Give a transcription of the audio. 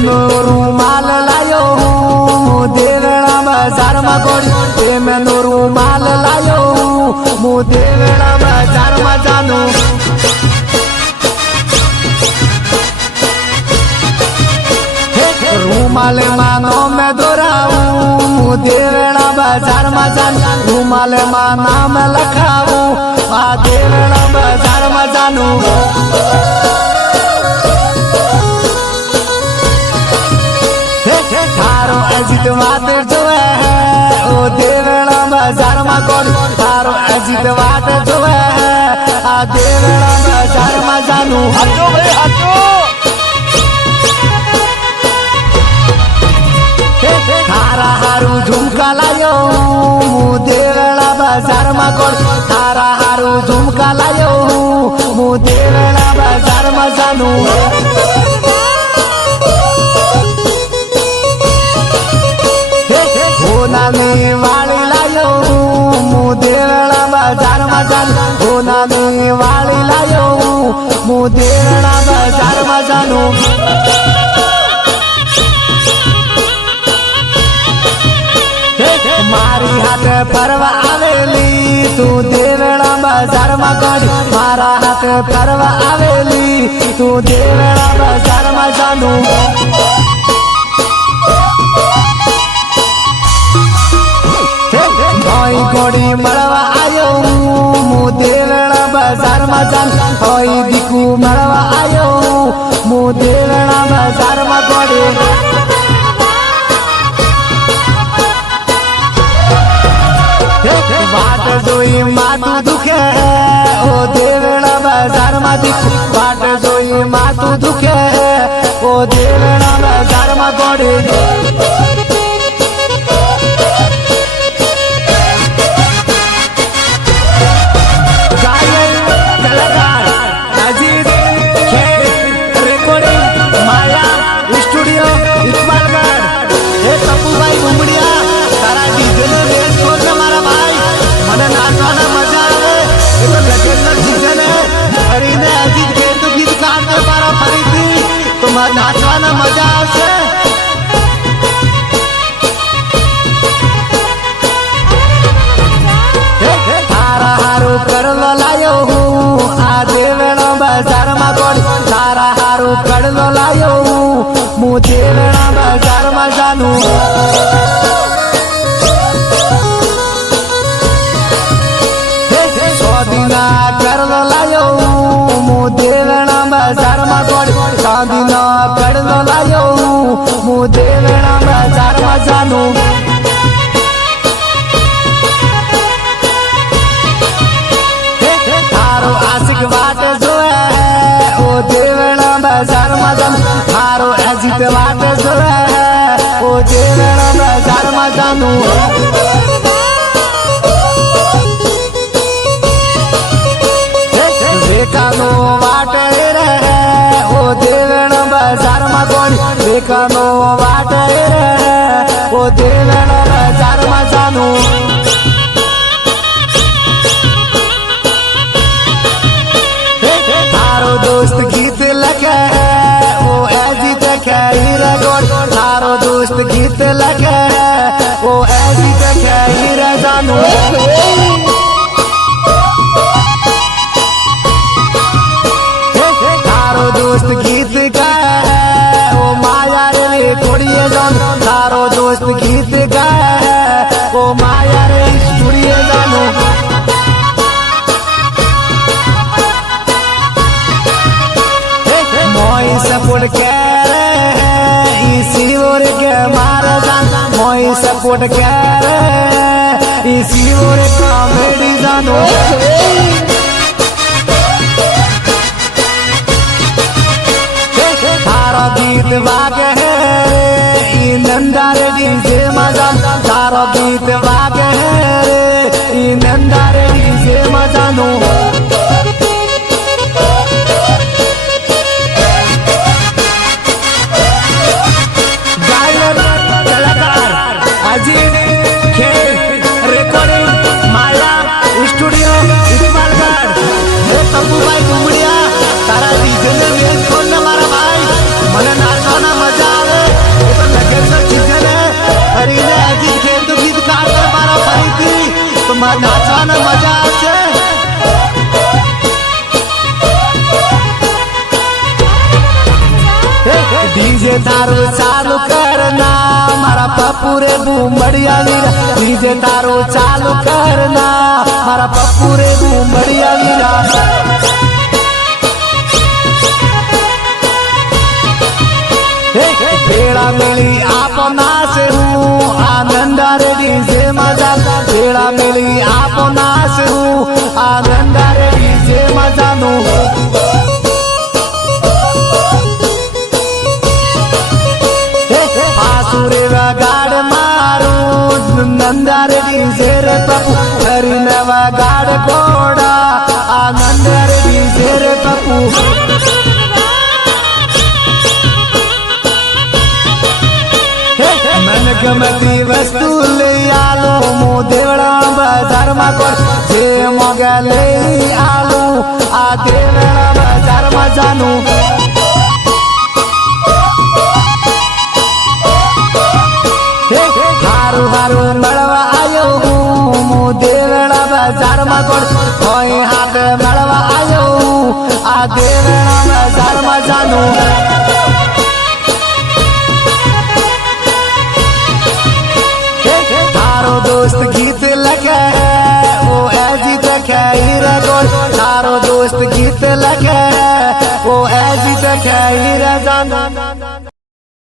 પ્રેમનો રૂમાલ લાયો હું દેવડા બજારમાં ગોળી પ્રેમનો રૂમાલ લાયો હું દેવડા બજારમાં જાનું રૂમાલે માનો મેં દોરાવું દેવડા બજારમાં જાનું રૂમાલે માં નામ લખાવું આ દેવડા બજારમાં જાનું थारो अजीत वाट जोवे ओ देवड़ा बाजार में कोण थारो अजीत वाट जोवे आ देवड़ा बाजार में जानू हाचो भाई हाचो थारा हारू झुमका लायो देवड़ा बाजार में कोण थारा हारू झुमका लायो मु देवड़ा बाजार में जानू होनानी वाली लायो मु देवड़ा बाजार में जानू होनानी वाली लायो मु देवड़ा बाजार में जानू मारी हाथ परवा आवेली तू देवड़ा बाजार में गड़ी मारा हाथ परवा आवेली तू देवड़ा बाजार में जानू होई गोड़ी मळवा आयो मु देवड़ा बाजार में जान होई दिकू मळवा आयो मु देवड़ा बाजार में गोड़ी वाट जोई मातू दुखे ओ देवड़ा बाजार में दिकू वाट जोई मातू दुखे ओ देवड़ा बाजार में गोड़ी नाचवाना मजा आवशे थारा हारू करलो लायो हूँ आ देवड़ा बाजार में गोड़ी थारा हारू करलो लायो हूँ मु देवड़ा बाजार में जानू सोदिना करलो लायो हूँ मु देवड़ा बाजार में गोड़ी सोदिना करलो लायो मु देवड़ा बाजार में जानू थारो आशिक वाट जोए ओ देवड़ा बाजार में जानू थारो अजीत वाट जोए ओ देवड़ा बाजार में जानू बेकानो वाट रे ओ देवड़ा बाजार में गोड़ी बेकानो वाट रे ओ देवड़ा बाजार में जानू थारो दोस्त गीत लगे ओ अजीत खैर गोड़ी थारो दोस्त गीत लगे ओ अजीत खैर जानू दोस्त गीत गाए ओ माया रे कोड़िए जान तारो दोस्त गीत गाए ओ माया रे कोड़िए जानू मोई सपोर्ट करे इसी ओर के मारा जान मोई सपोर्ट करे इसी ओर कॉमेडी जानू तारा गीत वागे है ई नंदा रे डीजे मजा तारा गीत वागे है ई नंदा रे डीजे मजा नो गायक कलाकार अजीत खे रिकॉर्डिंग माया स्टूडियो इस्मालगढ़ तब्बू भाई घुमड़िया तारा डीजे ने वेच खोलने मारा भाई મને નાચવાના મજા નાચવાના મજા છે डीजे तारो चालू करना मारा पप्पू रे बुमड़िया वीरा डीजे तारो चालू करना मारा पप्पू रे बुमड़िया वीरा भेड़ा मिली आप नाच हूँ आनंद रे डीजे मजा भेड़ा मिली आप नाच हूँ आनंद रे डीजे मजा नू आसुरे वगाड़ मारू नंदर डीजे रे पप्पू हरी न वगाड़ घोड़ा आनंद रे डीजे रे पप्पू मन गमती वस्तु ले आलो मु देवड़ा बाजार में कोड जे मोगे ले आलो आ देवड़ा बाजार में जानू हारू हारू मड़वा आयो हूँ मु देवड़ा बाजार में कोड होई हाथ मड़वा आयो हूँ आ देवड़ा बाजार में जानू तारो दोस्त गीत लगे वो ऐसी तक हीरा गोल तारो दोस्त गीत लगे वो ऐसी तक हीरा जाना